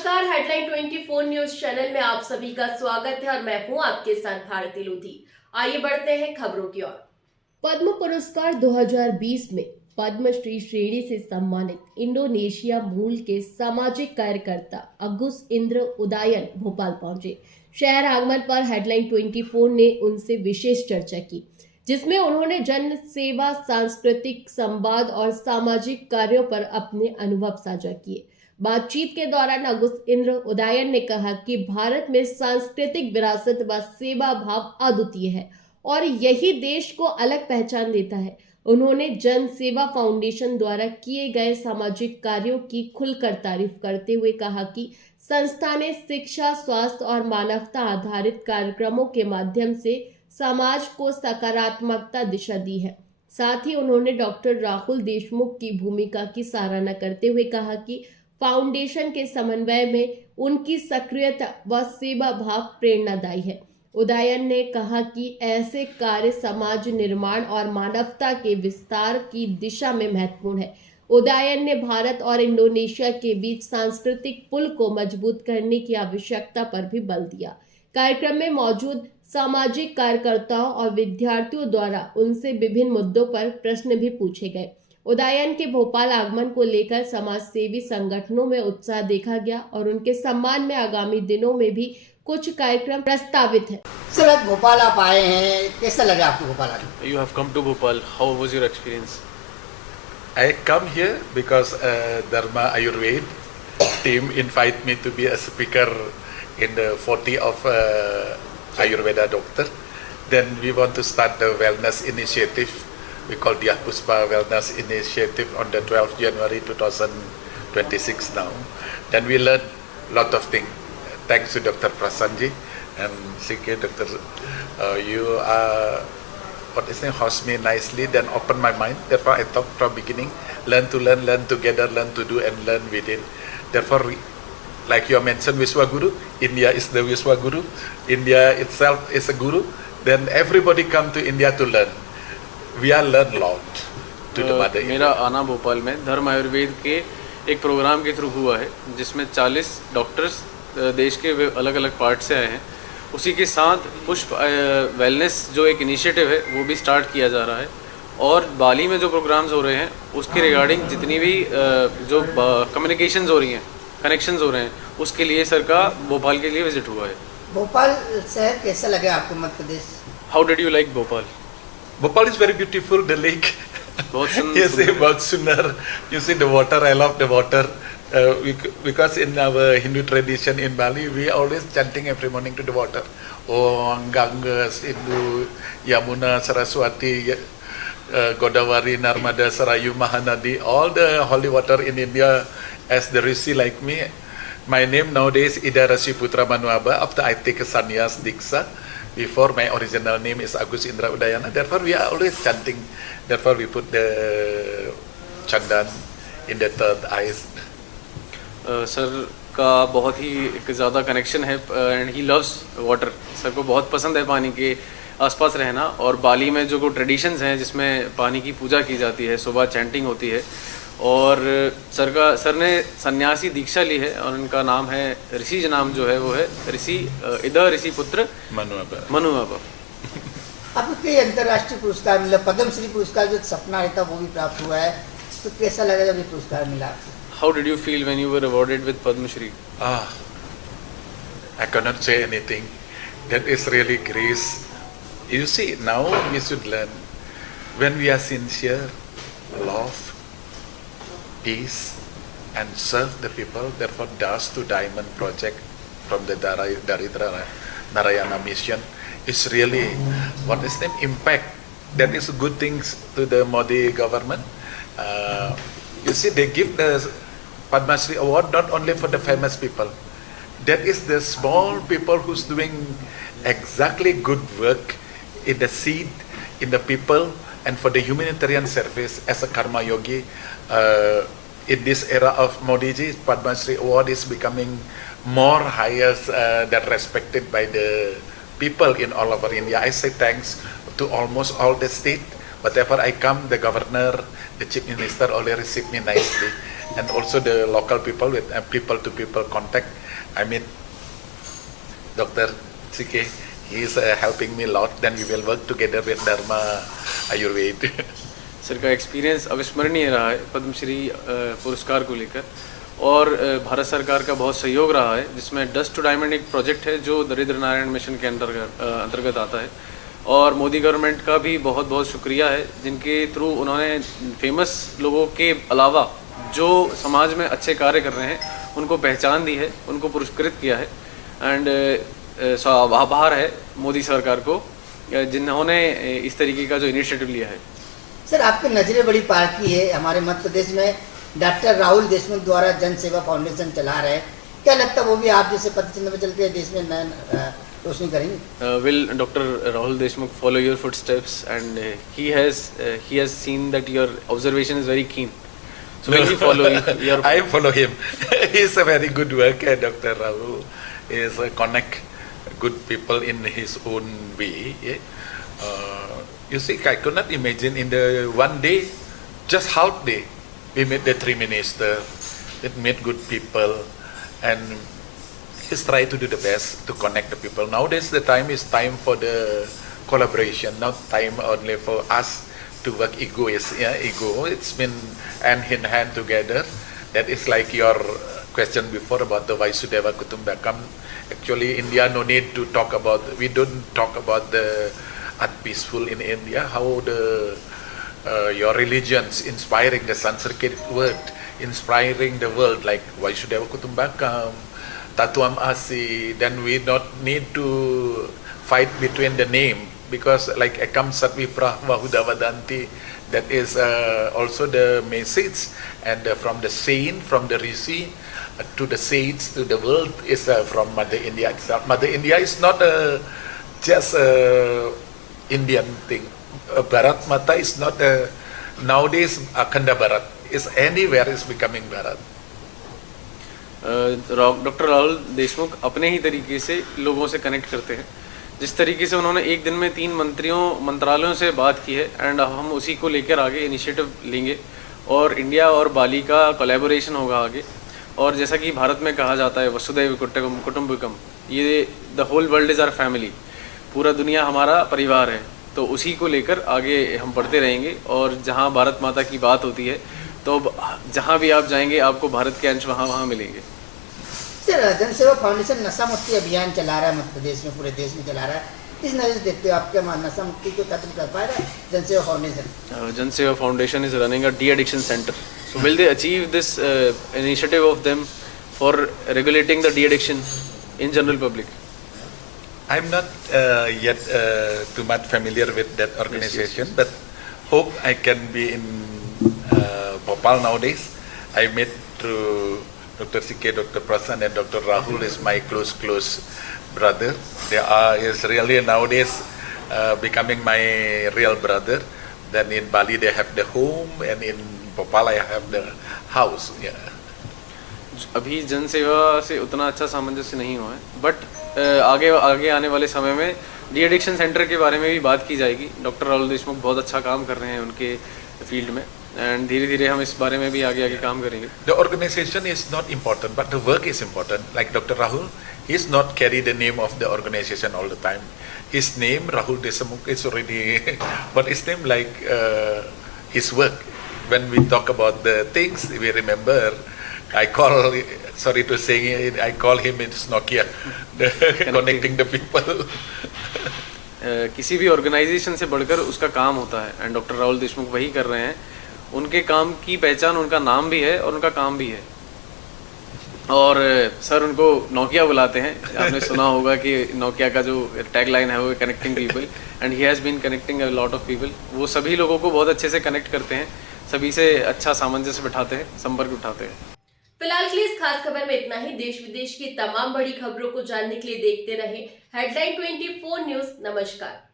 नमस्कार, headline 24 news channel में आप सभी का स्वागत है और मैं हूं आपके साथ भारती लोधी। आइए बढ़ते हैं खबरों की ओर। पद्म पुरस्कार 2020 में पद्मश्री श्रेणी से सम्मानित इंडोनेशिया मूल के सामाजिक कार्यकर्ता अगुस इंद्र उदायन भोपाल पहुंचे। शहर आगमन पर हेडलाइन 24 ने उनसे विशेष चर्चा की, जिसमें उन्होंने जन सेवा, सांस्कृतिक संवाद और सामाजिक कार्यों पर अपने अनुभव साझा किए। बातचीत के दौरान अगुस इंद्र उदायन ने कहा कि भारत में सांस्कृतिक विरासत व सेवा भाव अद्वितीय है और यही देश को अलग पहचान देता है। उन्होंने जन सेवा फाउंडेशन द्वारा किए गए सामाजिक कार्यों की खुलकर तारीफ करते हुए कहा कि संस्था ने शिक्षा, स्वास्थ्य और मानवता आधारित कार्यक्रमों के माध्यम से समाज को सकारात्मकता दिशा दी है। साथ ही उन्होंने डॉक्टर राहुल देशमुख की भूमिका की सराहना करते हुए कहा कि फाउंडेशन के समन्वय में उनकी सक्रियता व सेवा भाव प्रेरणादायी है। उदायन ने कहा कि ऐसे कार्य समाज निर्माण और मानवता के विस्तार की दिशा में महत्वपूर्ण है। उदायन ने भारत और इंडोनेशिया के बीच सांस्कृतिक पुल को मजबूत करने की आवश्यकता पर भी बल दिया। कार्यक्रम में मौजूद सामाजिक कार्यकर्ताओं और विद्यार्थियों द्वारा उनसे विभिन्न मुद्दों पर प्रश्न भी पूछे गए। उदायन के भोपाल आगमन को लेकर समाज सेवी संगठनों में उत्साह देखा गया और उनके सम्मान में आगामी दिनों में भी कुछ कार्यक्रम प्रस्तावित है। सर, आज भोपाल आप आए हैं, कैसा लगा आपको भोपाल आने? You have come to Bhopal. How was your experience? I come here because Dharma Ayurved team invite me to be a speaker in the 40 of Ayurveda doctor. Then we want to start the wellness initiative. We call Diah Puspa Wellness Initiative on the 12th January 2026 now. Then we learn a lot of things. Thanks to Dr. Prasanji and CK, Dr. You what is name, host me nicely, then open my mind. Therefore, I talk from beginning, learn to learn, learn together, learn to do and learn within. Therefore, like you mentioned, Viswaguru, India is the Viswaguru. India itself is a guru. Then everybody come to India to learn. We are learn lot to the mother. मेरा आना भोपाल में धर्म आयुर्वेद के एक programme के through हुआ है, जिसमें 40 डॉक्टर्स देश के अलग अलग पार्ट से आए हैं। उसी के साथ पुष्प वेलनेस जो एक इनिशिएटिव है वो भी स्टार्ट किया जा रहा है और बाली में जो प्रोग्राम्स हो रहे हैं उसके रिगार्डिंग जितनी भी जो कम्युनिकेशंस हो रही हैं, कनेक्शंस हो रहे हैं, उसके लिए सर का भोपाल के लिए विजिट हुआ है। भोपाल शहर कैसा लगा आपको, Madhya Pradesh? How did you like Bhopal? Bhopal is very beautiful, the lake. Yes, about Sunar. You see the water, I love the water. Because in our Hindu tradition in Bali, we always chanting every morning to the water. Om Ganga, Sindhu, Yamuna, Saraswati, Godavari, Narmada, Sarayu, Mahanadi, all the holy water in India. As the Rishi like me, my name nowadays is Ida Rasi Putra Manuaba. After I take a sannyas Diksha, before my original name is Agus Indra Udayana. Therefore, we are always chanting. Therefore, we put the chandan in the third eyes. Sir का बहुत ही एक ज़्यादा connection है and he loves water. Sir को बहुत पसंद है पानी के आसपास रहना और बाली में जो ट्रेडिशंस हैं जिसमें पानी की पूजा की जाती है, सुबह चैंटिंग होती है और सर ने सन्यासी दीक्षा ली है और उनका नाम है ऋषि, नाम जो है वो है ऋषि इदा ऋषि पुत्र मनुआबा। आपको कई अंतर्राष्ट्रीय पुरस्कार मिला, पद्मश्री पुरस्कार जो सपना रहता वो भी प्राप्त हुआ है, तो कैसा लगा जब ये पुरस्कार मिला? How did you feel when you were awarded with Padma Shri? I cannot say anything. That is really grace. You see, now we should learn. When we are sincere, love, peace, and serve the people, therefore Das to Diamond project from the Daridra Narayana mission is really, what is the impact? That is good things to the Modi government. You see, they give the Padma Shri award not only for the famous people. That is the small people who's doing exactly good work in the seed, in the people, and for the humanitarian service as a karma yogi. In this era of Modi ji, Padma Shri award is becoming more higher than respected by the people in all over India. I say thanks to almost all the state. Whatever I come, the governor, the chief minister always receive me nicely. and also the local people with people-to-people contact. I meet Dr. CK. He is helping me a lot. Then we will work together with Dharma Ayurveda. Sir का experience अविस्मरणीय रहा है पद्मश्री पुरस्कार को लेकर, और भारत सरकार का बहुत सहयोग रहा है, जिसमें डस्ट टू डायमंड एक प्रोजेक्ट है जो दरिद्र नारायण मिशन के अंतर्गत आता है, और मोदी गवर्नमेंट का भी बहुत बहुत शुक्रिया है, जिनके थ्रू उन्होंने फेमस लोगों के अलावा जो समाज में अच्छे कार्य कर रहे हैं उनको पहचान दी है, उनको पुरस्कृत किया है। एंड आभार है मोदी सरकार को जिन्होंने इस तरीके का जो इनिशिएटिव लिया है। सर, आपकी नज़रें बड़ी पार की है। हमारे मध्य प्रदेश में डॉक्टर राहुल देशमुख द्वारा जन सेवा फाउंडेशन चला रहे हैं, क्या लगता है वो भी आप जैसे पथ चिन्ह में चल के देश में नया रोशनी करेंगे? Will Dr. Rahul Deshmukh follow your footsteps? And he has seen that your observation is very keen. So will he follow your? I follow him. He's a very good worker. Dr. Rahul is connect good people in his own way. Yeah? You see, I could not imagine in the one day, just half day, we met the three ministers, it met good people, and he's trying to do the best to connect the people. Nowadays, the time is time for the collaboration, not time only for us to work egoist. Yeah, ego. It's been hand in hand together. That is like your question before about the Vaisudeva Kutumbakam. Actually, India no need to talk about. We don't talk about the art peaceful in India. How the your religions inspiring the Sanskrit word, inspiring the world like Vaisudeva Kutumbakam, Tatuam Asi. Then we not need to fight between the name, because like Ekam Satvipra Vahudavadanti, that is also the message, and from the saint, from the Rishi to the saints to the world is from Mother India itself. Mother India is not just a Indian thing. Bharat Mata is not nowadays Akhanda Bharat. Is anywhere is becoming Bharat. Doctor Rahul Deshmukh अपने ही तरीके से लोगों से connect करते हैं। जिस तरीके से उन्होंने एक दिन में 3 मंत्रालयों से बात की है, एंड हम उसी को लेकर आगे इनिशिएटिव लेंगे, और इंडिया और बाली का कोलैबोरेशन होगा आगे। और जैसा कि भारत में कहा जाता है वसुधैव कुटुंबकम, ये the whole world is our family, पूरा दुनिया हमारा परिवार है। तो उसी को लेकर आगे हम बढ़ते रहेंगे, और जहाँ भारत माता की बात होती है तो जहाँ भी आप जाएंगे आपको भारत के अंश वहाँ मिलेंगे। सर, जन सेवा फाउंडेशन नशा मुक्ति अभियान चला रहा है मध्य प्रदेश में, पूरे देश में चला रहा है, इस नजर से देखते हो आप क्या नशा मुक्ति को खत्म कर पाएगा जन सेवा फाउंडेशन? जन सेवा foundation is running a de addiction centre, so will they achieve this initiative of them for regulating the de addiction in general public? I'm not yet too much familiar with that organization, yes. But hope I can be in Bhopal nowadays. I met through Dr. CK, Dr. Prasan, and Dr. Rahul is my close brother. They are is really nowadays becoming my real brother. Then in Bali they have the home, and in Bhopal I have the house. Yeah. अभी जन सेवा से उतना अच्छा सामंजस्य नहीं हुआ है, बट आगे आने वाले समय में डी एडिक्शन सेंटर के बारे में भी बात की जाएगी। डॉक्टर राहुल देशमुख बहुत अच्छा काम कर रहे हैं उनके फील्ड में, एंड धीरे धीरे हम इस बारे में भी आगे काम करेंगे। The organization is not important, but the work is important. Like Dr. Rahul, he is not carry the name of the organization all the time. His name Rahul Deshmukh is already, but his name like his work. When we talk about the things, we remember. I call him it's Nokia, connecting the people. किसी भी organisation से बढ़कर उसका काम होता है, and doctor Rahul Deshmukh वही कर रहे हैं। उनके काम की पहचान उनका नाम भी है और उनका काम भी है। और सर उनको नोकिया बुलाते हैं, आपने सुना होगा कि नोकिया का जो टैग लाइन है वो connecting people, and he has been connecting a lot of people. वो सभी लोगों को बहुत अच्छे से कनेक्ट करते हैं, सभी से अच्छा सामंजस्य बिठाते हैं, संपर्क उठाते हैं। फिलहाल के लिए इस खास खबर में इतना ही। देश विदेश की तमाम बड़ी खबरों को जानने के लिए देखते रहें हेडलाइन 24 न्यूज। नमस्कार।